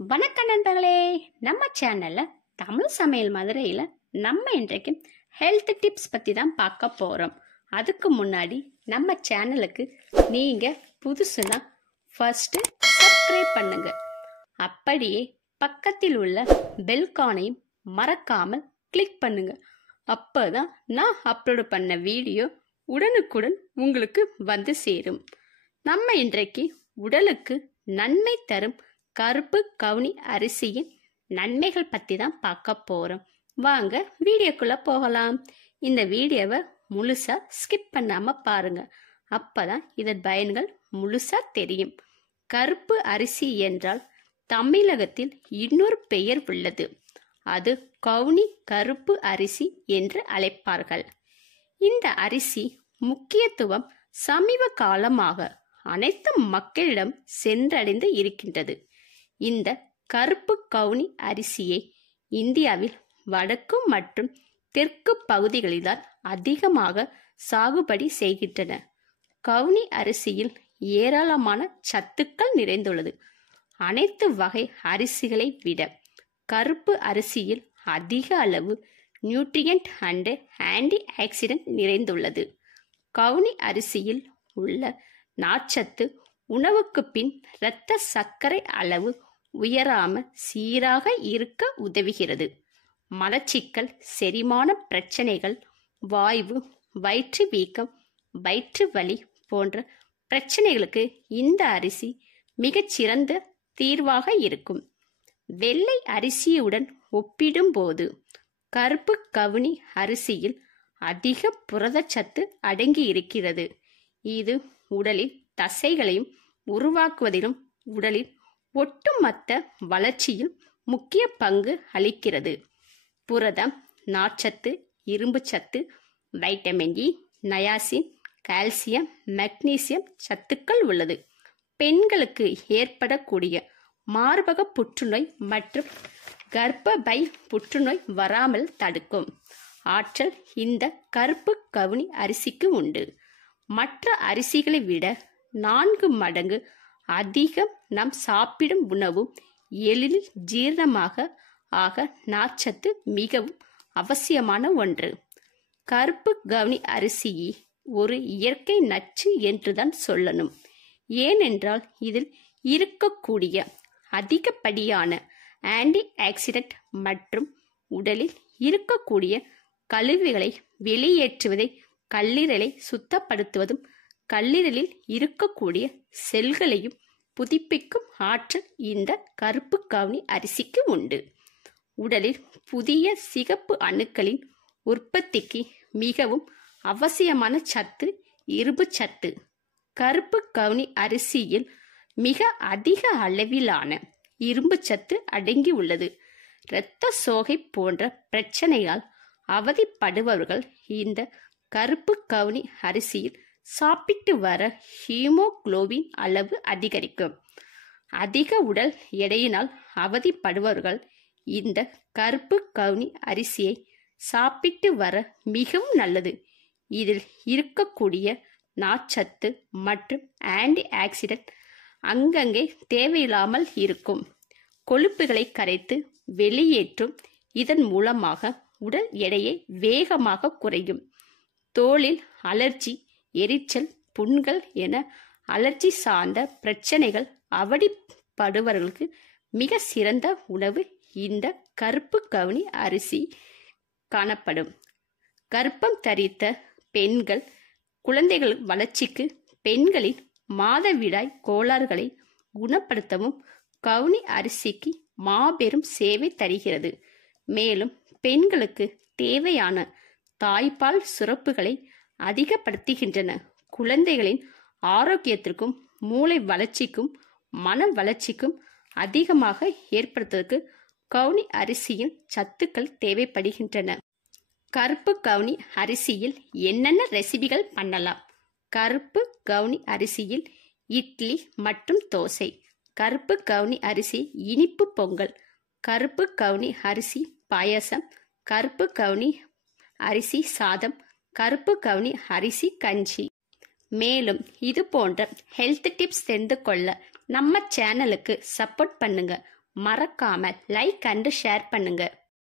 வணக்கம் நண்பர்களே. நம்ம சேனல்ல தமிழ் சமையல் மதுரையில் நம்ம இன்றைக்கு ஹெல்த் டிப்ஸ் பற்றி தான் பார்க்க போகிறோம். அதுக்கு முன்னாடி நம்ம சேனலுக்கு நீங்கள் புதுசுனா ஃபர்ஸ்ட்டு சப்ஸ்கிரைப் பண்ணுங்க. அப்படியே பக்கத்தில் உள்ள பெல்கானையும் மறக்காமல் கிளிக் பண்ணுங்க. அப்போ தான் நான் அப்லோடு பண்ண வீடியோ உடனுக்குடன் உங்களுக்கு வந்து சேரும். நம்ம இன்றைக்கு உடலுக்கு நன்மை தரும் கருப்பு கவுனி அரிசியின் நன்மைகள் பற்றி தான் பார்க்க போகிறோம். வாங்க வீடியோக்குள்ளே போகலாம். இந்த வீடியோவை முழுசாக ஸ்கிப் பண்ணாமல் பாருங்க. அப்போ தான் இதன் பயன்கள் முழுசாக தெரியும். கருப்பு அரிசி என்றால் தமிழகத்தில் இன்னொரு பெயர் உள்ளது. அது கவுனி கருப்பு அரிசி என்று அழைப்பார்கள். இந்த அரிசி முக்கியத்துவம் சமீப காலமாக அனைத்து மக்களிடம் சென்றடைந்து இருக்கின்றது. இந்த கருப்பு கவுனி அரிசியை இந்தியாவில் வடக்கு மற்றும் தெற்கு பகுதிகளில்தான் அதிகமாக சாகுபடி செய்கின்றன. கவுனி அரிசியில் ஏராளமான சத்துக்கள் நிறைந்துள்ளது. அனைத்து வகை அரிசிகளை விட கருப்பு அரிசியில் அதிக அளவு நியூட்ரியன்ட் அண்ட் ஆன்டி ஆக்சிடென்ட் நிறைந்துள்ளது. கவுனி அரிசியில் உள்ள நார்ச்சத்து உணவுக்கு பின் இரத்த சர்க்கரை அளவு உயராம சீராக இருக்க உதவுகிறது. மலச்சிக்கல், செரிமான பிரச்சனைகள், வாய்வு, வயிற்று வீக்கம், வயிற்று வலி போன்ற பிரச்சனைகளுக்கு இந்த அரிசி மிகச்சிறந்த தீர்வாக இருக்கும். வெள்ளை அரிசியுடன் ஒப்பிடும்போது கருப்பு கவுனி அரிசியில் அதிக புரதச்சத்து அடங்கி இருக்கிறது. இது உடலில் தசைகளையும் உருவாக்குவதிலும் உடலின் ஒட்டுமொத்த வளர்ச்சியில் முக்கிய பங்கு அளிக்கிறது. புரதம், நார்ச்சத்து, இரும்பு சத்து, vitamin E, niacin, calcium, magnesium சத்துக்கள் உள்ளது. பெண்களுக்கு ஏற்படக்கூடிய மார்பக புற்றுநோய் மற்றும் கர்ப்பப்பை புற்றுநோய் வராமல் தடுக்கும் ஆற்றல் இந்த கருப்பு கவுனி அரிசிக்கு உண்டு. மற்ற அரிசிகளை விட 4 மடங்கு அதிகம் நாம் சாப்பிடும் உணவும் எளிதில் ஜீரணமாக ஆக நார்ச்சத்து மிகவும் அவசியமான ஒன்று. கருப்பு கவுனி அரிசி ஒரு இயற்கை நச்சு என்றுதான் சொல்லணும். ஏனென்றால் இதில் இருக்கக்கூடிய அதிகப்படியான ஆன்டி ஆக்சிடென்ட் மற்றும் உடலில் இருக்கக்கூடிய கழிவுகளை வெளியேற்றுவதை, கல்லீரலை சுத்தப்படுத்துவதும், கல்லீரலில் இருக்கக்கூடிய செல்களையும் புதுப்பிக்கும் ஆற்றல் இந்த கருப்பு கவுனி அரிசிக்கு உண்டு. உடலில் புதிய சிகப்பு அணுக்களின் உற்பத்திக்கு மிகவும் அவசியமான சத்து இரும்பு சத்து. கருப்பு கவுனி அரிசியில் மிக அதிக அளவிலான இரும்பு சத்து அடங்கி உள்ளது. இரத்த சோகை போன்ற பிரச்சனையால் அவதிப்படுபவர்கள் இந்த கருப்பு கவுனி அரிசியில் சாப்பிட்டு வர ஹீமோகுளோபின் அளவு அதிகரிக்கும். அதிக உடல் எடையினால் அவதிப்படுபவர்கள் இந்த கருப்பு கவுனி அரிசியை சாப்பிட்டு வர மிகவும் நல்லது. இதில் இருக்கக்கூடிய நார்ச்சத்து மற்றும் ஆன்டி ஆக்சிடென்ட் அங்கங்கே தேவையில்லாமல் இருக்கும் கொழுப்புகளை கரைத்து வெளியேற்றும். இதன் மூலமாக உடல் எடையை வேகமாக குறையும். தோலில் அலர்ஜி, எரிச்சல், புண்கள் என அலர்ஜி சார்ந்த பிரச்சனைகள் அவதிப்படுபவர்களுக்கு மிக சிறந்த உணவு இந்த கருப்பு கவுனி அரிசி காணப்படும். கர்ப்பம் தரித்த பெண்கள், குழந்தைகள் வளர்ச்சிக்கு, பெண்களின் மாதவிடாய் கோளாறுகளை குணப்படுத்தவும் கவுனி அரிசிக்கு மாபெரும் சேவை தருகிறது. மேலும் பெண்களுக்கு தேவையான தாய்ப்பால் சுரப்புகளை அதிகப்படுத்துகின்றன. குழந்தைகளின் ஆரோக்கியத்திற்கும் மூளை வளர்ச்சிக்கும் மன வளர்ச்சிக்கும் அதிகமாக ஏற்படுத்துவதற்கு கவுனி அரிசியின் சத்துக்கள் தேவைப்படுகின்றன. கருப்பு கவுனி அரிசியில் என்னென்ன ரெசிபிகள் பண்ணலாம்? கருப்பு கவுனி அரிசியில் இட்லி மற்றும் தோசை, கருப்பு கவுனி அரிசி இனிப்பு பொங்கல், கருப்பு கவுனி அரிசி பாயசம், கருப்பு கவுனி அரிசி சாதம், கருப்பு கவுனி அரிசி கஞ்சி. மேலும் இது போன்ற ஹெல்த் டிப்ஸ் தெரிந்து கொள்ள நம்ம சேனலுக்கு சப்போர்ட் பண்ணுங்க. மறக்காம லைக் அண்ட் ஷேர் பண்ணுங்க.